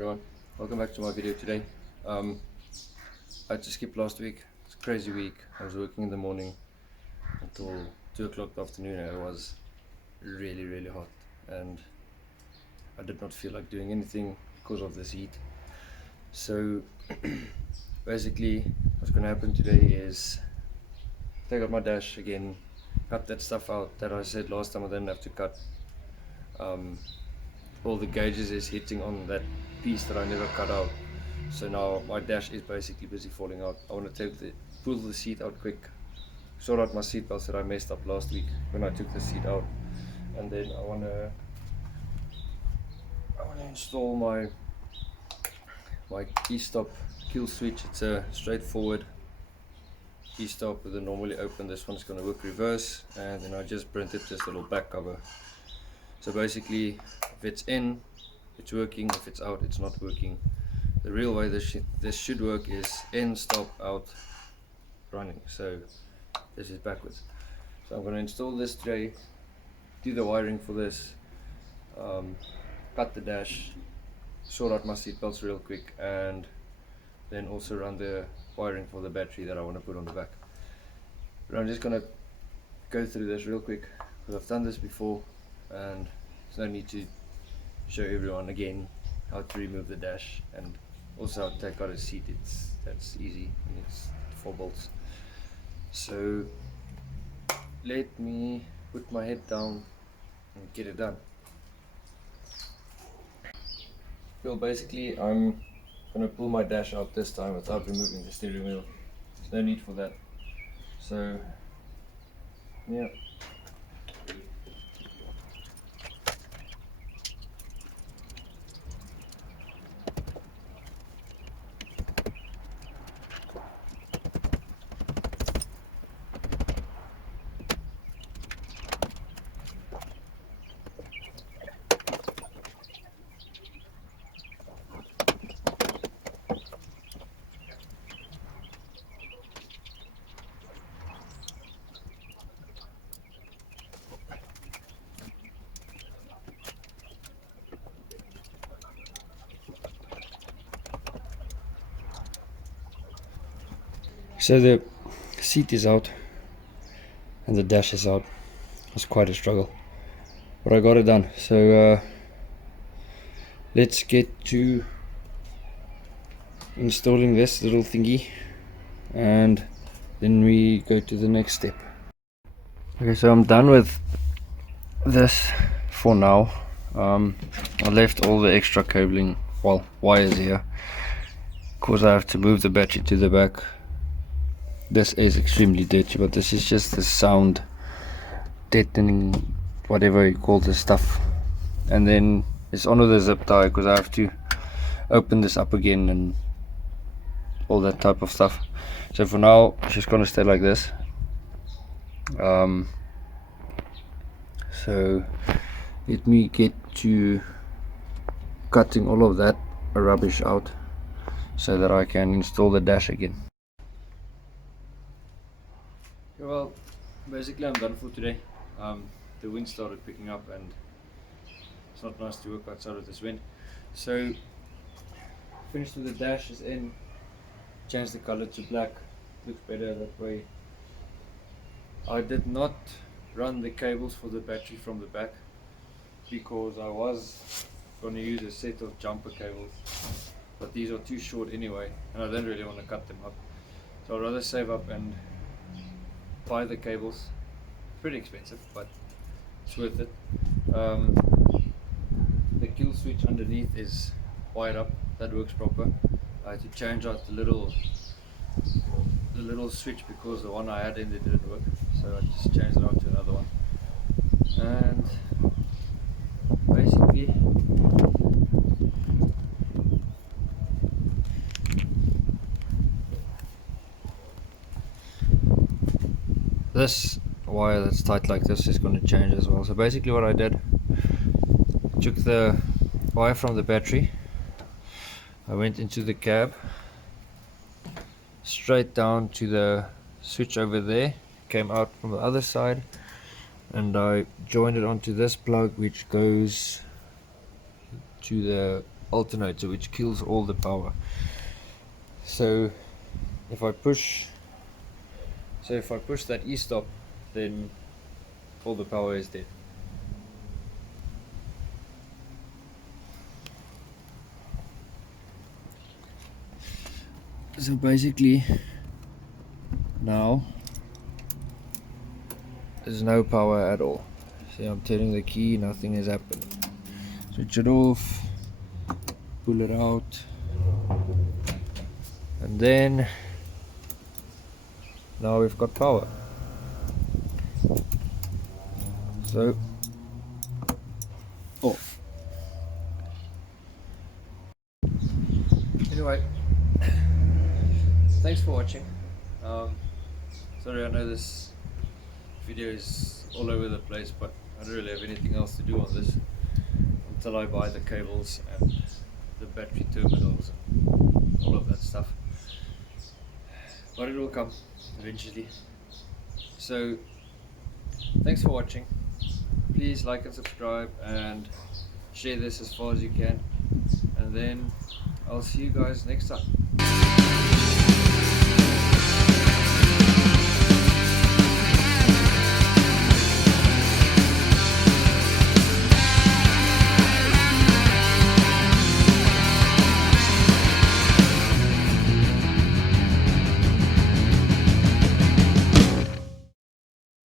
everyone, welcome back to my video today. I just skipped last week. It's a crazy week. I was working in the morning until 2 o'clock the afternoon. It was really hot and I did not feel like doing anything because of this heat. So basically what's going to happen today is take out my dash again, cut that stuff out that I said last time I didn't have to cut. All the gauges is hitting on that piece that I never cut out, so now my dash is basically busy falling out. I want to pull the seat out quick, sort out my seat belts that I messed up last week when I took the seat out, and then I want to install my key stop kill switch. It's a straightforward key stop with a normally open. This one's going to work reverse, and then I just printed this little back cover. So basically, if it's in, it's working. If it's out, it's not working. The real way this should work is in, stop, out, running. So this is backwards. So I'm going to install this today, do the wiring for this, cut the dash, sort out my seat belts real quick, and then also run the wiring for the battery that I want to put on the back. But I'm just going to go through this real quick because I've done this before and there's no need to show everyone again how to remove the dash and also how to take out a seat. That's easy, and it's 4 bolts. So let me put my head down and get it done. Well, basically I'm gonna pull my dash out this time without removing the steering wheel. There's no need for that. So yeah. So the seat is out and the dash is out. It was quite a struggle, but I got it done. So let's get to installing this little thingy and then we go to the next step. Okay, so I'm done with this for now. I left all the extra cabling, well, wires here, because I have to move the battery to the back. This is extremely dirty, but this is just the sound deadening, whatever you call this stuff. And then it's on with the zip tie because I have to open this up again and all that type of stuff. So for now it's just gonna stay like this. So let me get to cutting all of that rubbish out so that I can install the dash again. Well, basically I'm done for today. The wind started picking up and it's not nice to work outside of this wind. So finished with the dash is in, changed the color to black, looks better that way. I did not run the cables for the battery from the back because I was going to use a set of jumper cables, but these are too short anyway and I don't really want to cut them up, so I'd rather save up and buy the cables. Pretty expensive, but it's worth it. The kill switch underneath is wired up, that works proper. I had to change out the little switch because the one I had in there didn't work, so I just changed it out to another one. And basically this wire that's tight like this is going to change as well. So basically what I did, took the wire from the battery, I went into the cab, straight down to the switch over there, came out from the other side, and I joined it onto this plug which goes to the alternator which kills all the power. So if I push that e-stop, then all the power is dead. So basically now there's no power at all. See, I'm turning the key, nothing has happened. Switch it off, pull it out, and then now we've got power. So off. Anyway, thanks for watching. Sorry, I know this video is all over the place, but I don't really have anything else to do on this until I buy the cables and the battery terminals and all of that stuff. But it will come eventually. So thanks for watching. Please like and subscribe and share this as far as you can, and then I'll see you guys next time.